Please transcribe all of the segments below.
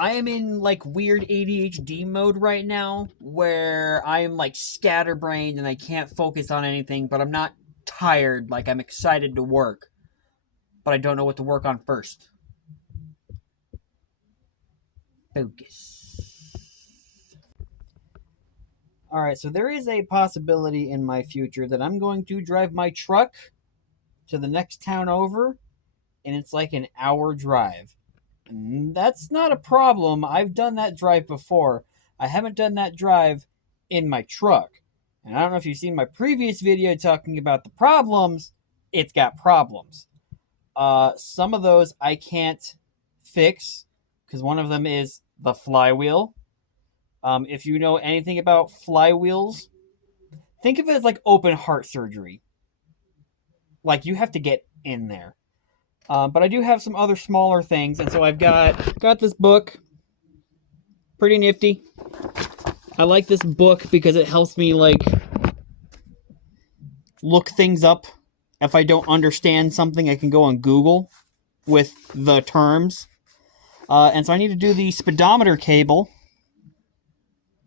I am in like weird ADHD mode right now where I am like scatterbrained and I can't focus on anything, but I'm not tired. Like I'm excited to work, but I don't know what to work on first. Focus. Alright, so there is a possibility in my future that I'm going to drive my truck to the next town over, and it's like an hour drive. That's not a problem. I've done that drive before. I haven't done that drive in my truck. And I don't know if you've seen my previous video talking about the problems. It's got problems. Some of those I can't fix because one of them is the flywheel. If you know anything about flywheels, think of it as like open heart surgery. Like you have to get in there. But I do have some other smaller things, and so I've got this book. Pretty nifty. I like this book because it helps me like look things up. If I don't understand something, I can go on Google with the terms. And so I need to do the speedometer cable.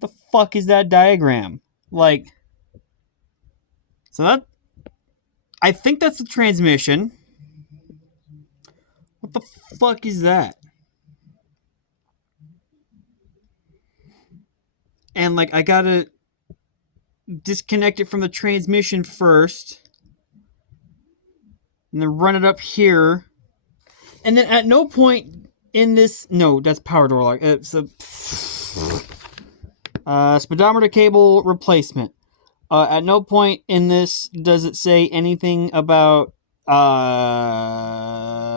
The fuck is that diagram? Like, so that, I think that's the transmission. What the fuck is that? And like, I gotta disconnect it from the transmission first. And then run it up here. And then at no point in this, no, that's power door lock. It's a speedometer cable replacement. At no point in this does it say anything about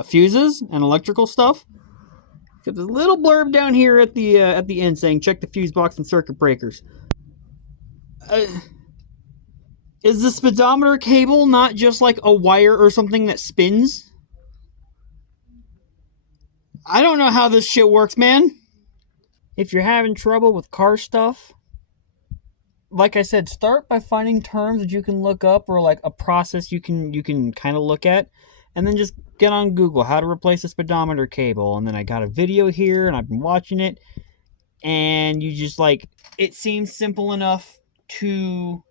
fuses and electrical stuff. Got this little blurb down here at the end saying check the fuse box and circuit breakers. Is the speedometer cable not just like a wire or something that spins? I don't know how this shit works, man. If you're having trouble with car stuff, like I said, start by finding terms that you can look up or like a process you can kind of look at, and then just get on Google how to replace a speedometer cable. And then I got a video here and I've been watching it, and you just like, it seems simple enough to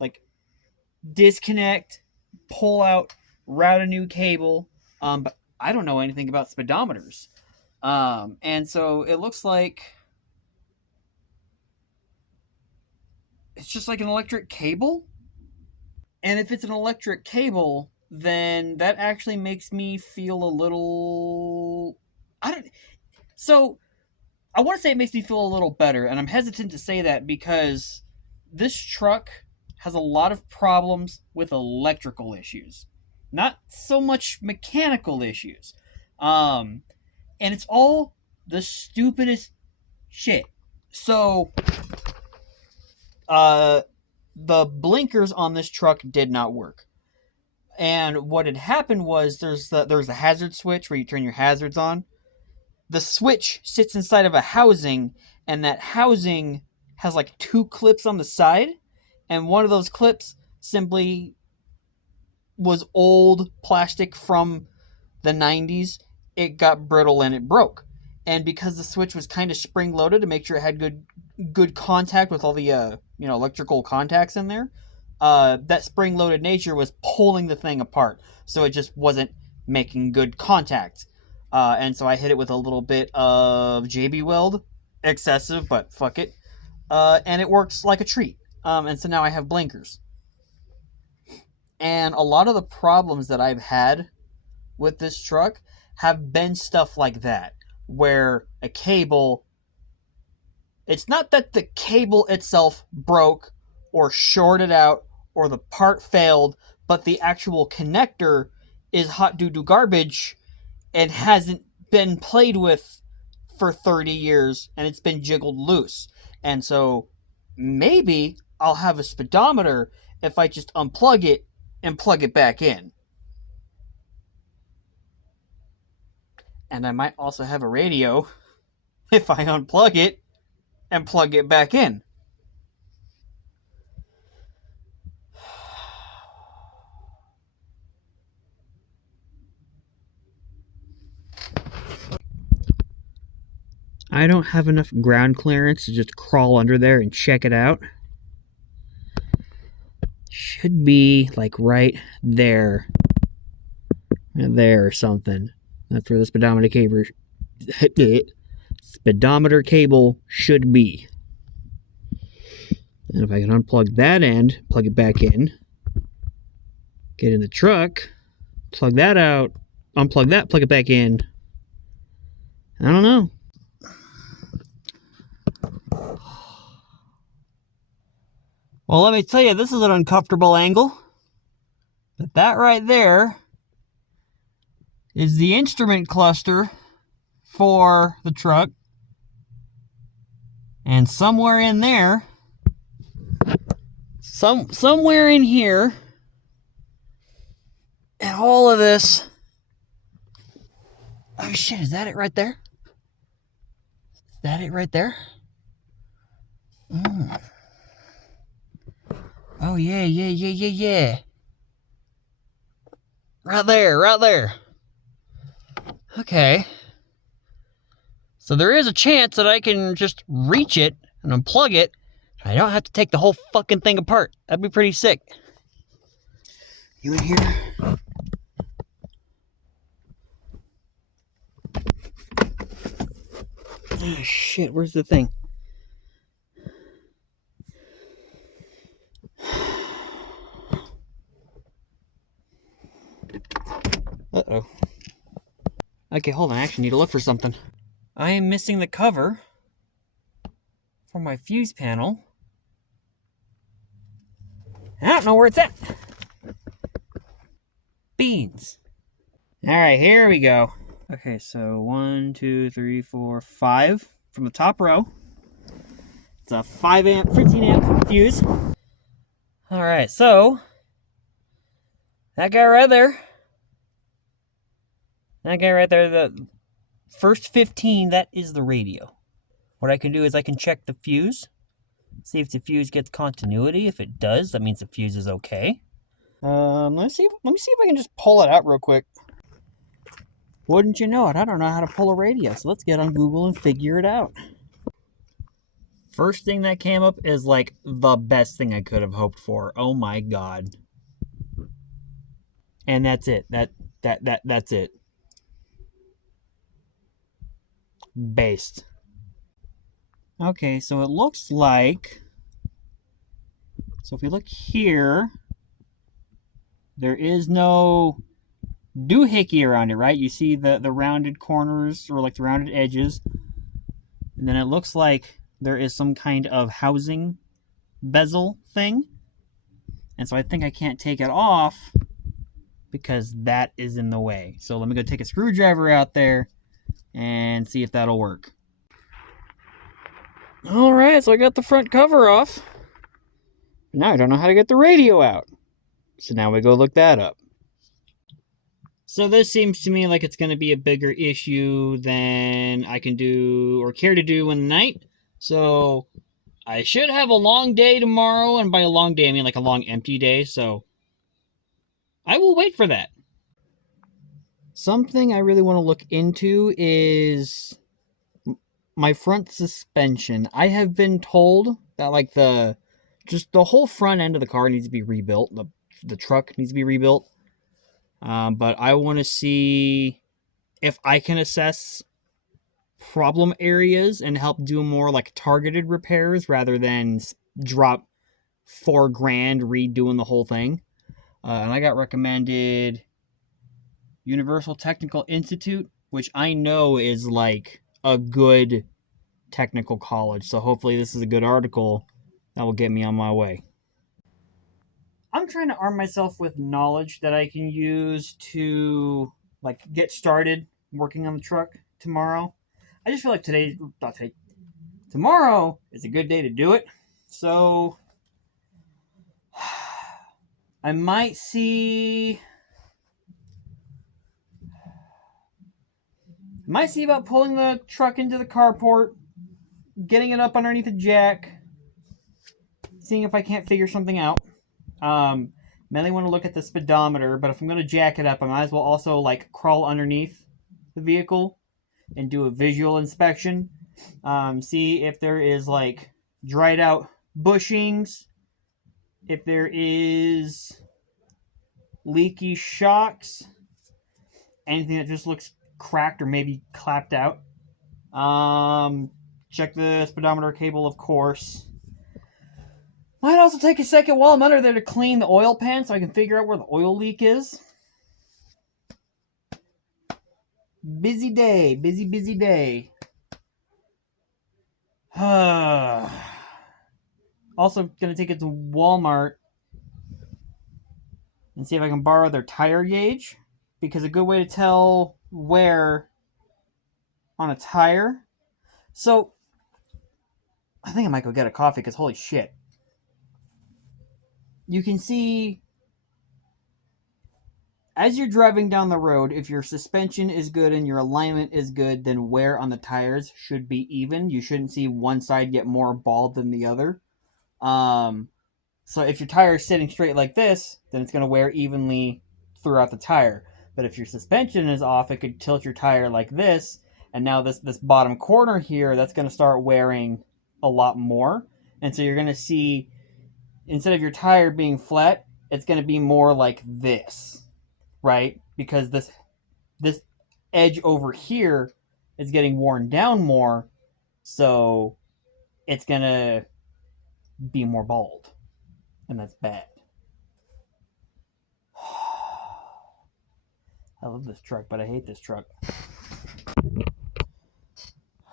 like disconnect, pull out, route a new cable. But I don't know anything about speedometers. And so it looks like it's just like an electric cable. And if it's an electric cable, then that actually makes me feel a little, so I want to say it makes me feel a little better, and I'm hesitant to say that because this truck has a lot of problems with electrical issues, not so much mechanical issues. And it's all the stupidest shit. So, the blinkers on this truck did not work. And what had happened was there's a hazard switch where you turn your hazards on. The switch sits inside of a housing, and that housing has like 2 clips on the side, and one of those clips simply was old plastic from the 90s. It got brittle and it broke. And because the switch was kind of spring loaded to make sure it had good contact with all the electrical contacts in there, that spring loaded nature was pulling the thing apart, so it just wasn't making good contact. And so I hit it with a little bit of JB Weld, excessive, but fuck it. And it works like a treat. And so now I have blinkers. And a lot of the problems that I've had with this truck have been stuff like that, where a cable, it's not that the cable itself broke or shorted out or the part failed, but the actual connector is hot doo-doo garbage and hasn't been played with for 30 years, and it's been jiggled loose. And so maybe I'll have a speedometer if I just unplug it and plug it back in. And I might also have a radio if I unplug it and plug it back in. I don't have enough ground clearance to just crawl under there and check it out. Should be like right there. Right there or something. That's where the speedometer cable should be. And if I can unplug that end, plug it back in, get in the truck, plug that out, unplug that, plug it back in. I don't know. Well, let me tell you, this is an uncomfortable angle. But that right there is the instrument cluster for the truck. And somewhere in there, somewhere in here, and all of this. Oh shit, is that it right there? Is that it right there? Oh yeah. Right there. Okay. So there is a chance that I can just reach it and unplug it. I don't have to take the whole fucking thing apart. That'd be pretty sick. You in here? Oh shit, where's the thing? Uh-oh. Okay, hold on. I actually need to look for something. I am missing the cover for my fuse panel. I don't know where it's at. Beans. Alright, here we go. Okay, so 1, 2, 3, 4, 5 from the top row. It's a 5 amp, 15 amp fuse. Alright, so that guy right there. That guy right there, the first 15, that is the radio. What I can do is I can check the fuse. See if the fuse gets continuity. If it does, that means the fuse is okay. Let me see if I can just pull it out real quick. Wouldn't you know it, I don't know how to pull a radio, so let's get on Google and figure it out. First thing that came up is like the best thing I could have hoped for. Oh my god. And that's it. That's it. Based. Okay, so it looks like, so if we look here, there is no doohickey around it, right? You see the rounded corners, or like the rounded edges, and then it looks like there is some kind of housing bezel thing, and so I think I can't take it off because that is in the way. So let me go take a screwdriver out there and see if that'll work. Alright, so I got the front cover off. Now I don't know how to get the radio out. So now we go look that up. So this seems to me like it's going to be a bigger issue than I can do or care to do in the night. So I should have a long day tomorrow, and by a long day I mean like a long empty day, so I will wait for that. Something I really want to look into is my front suspension. I have been told that like the whole front end of the car needs to be rebuilt. The truck needs to be rebuilt. But I want to see if I can assess problem areas and help do more like targeted repairs rather than drop $4,000 redoing the whole thing. And I got recommended Universal Technical Institute, which I know is like a good technical college. So hopefully this is a good article that will get me on my way. I'm trying to arm myself with knowledge that I can use to like get started working on the truck tomorrow. I just feel like tomorrow is a good day to do it. So I might see about pulling the truck into the carport, getting it up underneath the jack, seeing if I can't figure something out. Mainly want to look at the speedometer, but if I'm going to jack it up, I might as well also like crawl underneath the vehicle and do a visual inspection. See if there is like dried out bushings, if there is leaky shocks, anything that just looks cracked or maybe clapped out. Check the speedometer cable, of course. Might also take a second while I'm under there to clean the oil pan so I can figure out where the oil leak is. Busy day, busy day. Also gonna take it to Walmart and see if I can borrow their tire gauge, because a good way to tell wear on a tire. So I think I might go get a coffee, because holy shit. You can see as you're driving down the road, if your suspension is good and your alignment is good, then wear on the tires should be even. You shouldn't see one side get more bald than the other. So if your tire is sitting straight like this, then it's going to wear evenly throughout the tire. But if your suspension is off, it could tilt your tire like this, and now this bottom corner here, that's going to start wearing a lot more. And so you're going to see, instead of your tire being flat, it's going to be more like this, right? Because this edge over here is getting worn down more, so it's going to be more bald. And that's bad. I love this truck, but I hate this truck.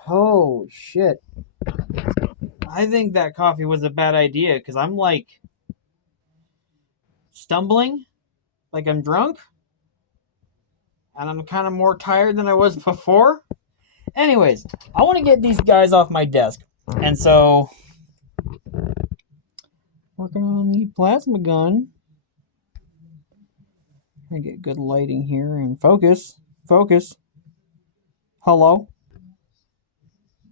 Oh, shit. I think that coffee was a bad idea, because I'm like stumbling, like I'm drunk, and I'm kind of more tired than I was before. Anyways, I want to get these guys off my desk, and so working on the plasma gun. I get good lighting here and focus. Hello.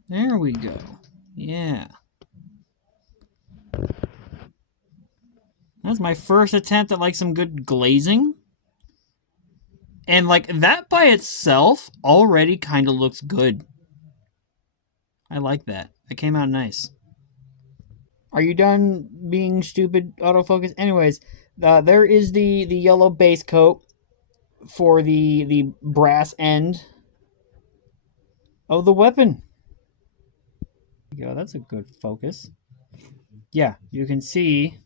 There we go. Yeah. That's my first attempt at like some good glazing. And like that by itself already kind of looks good. I like that. It came out nice. Are you done being stupid, autofocus? Anyways, there is the yellow base coat for the brass end of the weapon. There you go, that's a good focus. Yeah, you can see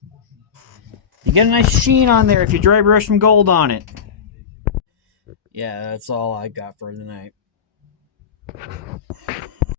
you get a nice sheen on there if you dry brush some gold on it. Yeah, that's all I got for tonight.